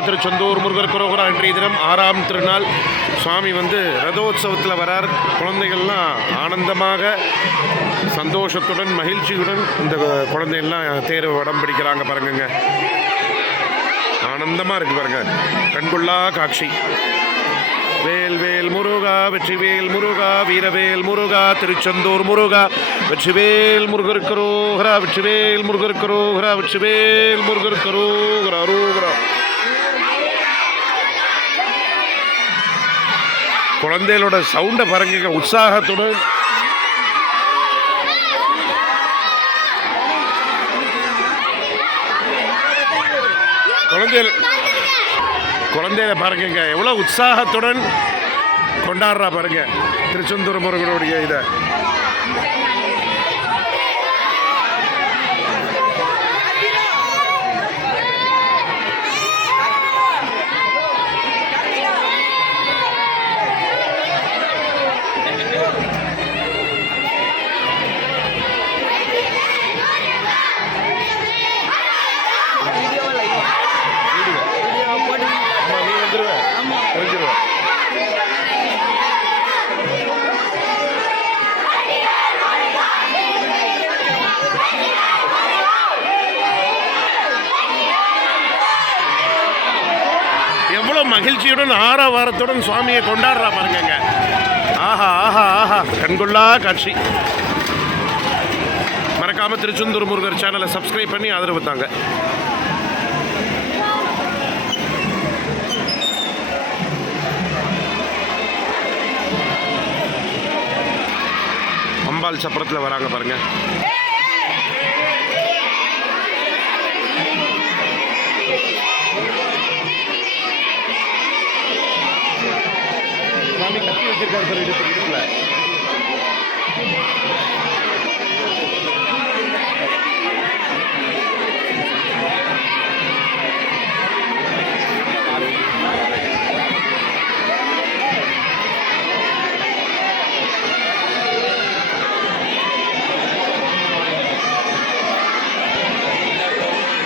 திருச்செந்தூர் முருகர் குரோகரா இன்றைய தினம் 6ஆம் திருநாள். சுவாமி ரதோத்சவத்தில் வரார். குழந்தைகள்லாம் ஆனந்தமாக சந்தோஷத்துடன் மகிழ்ச்சியுடன் இந்த குழந்தைகள்லாம் தேர் வடம் பிடிக்கிறாங்க. பாருங்க, ஆனந்தமாக இருக்குது பாருங்க, கண்கொள்ளா காட்சி. வேல் வேல் முருகா, வெற்றிவேல் முருகா, வீரவேல் முருகா, திருச்செந்தூர் முருகா, வெற்றிவேல் முருகர் கரோகரா, வெற்றிவேல் முருகர் கரோகரா, வெற்றிவேல் முருகர் கரோகரா, அரோகரா. குழந்தைகளோட சவுண்டை பாருங்க, உற்சாகத்துடன் குழந்தைகளை பாருங்க, எவ்வளோ உற்சாகத்துடன் கொண்டாடுறா பாருங்க திருச்செந்தூர் முருகனுடைய இதை. எவ்வளோ மகிழ்ச்சியுடன் ஆரவாரத்துடன் சுவாமியை கொண்டாடுறா பாருங்க. ஆஹா ஆஹா ஆஹா, கண்கொள்ளா காட்சி. மறக்காம திருச்செந்தூர் முருகர் சேனலை சப்ஸ்கிரைப் பண்ணி ஆதரவு தாங்க. அம்பாள் சப்பரத்தில் வராங்க பாருங்க. சாமி கட்டி வச்சிருக்காரு சார் இடுப்புல.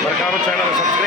மறக்காம சேனலை சப்ஸ்கிரைப்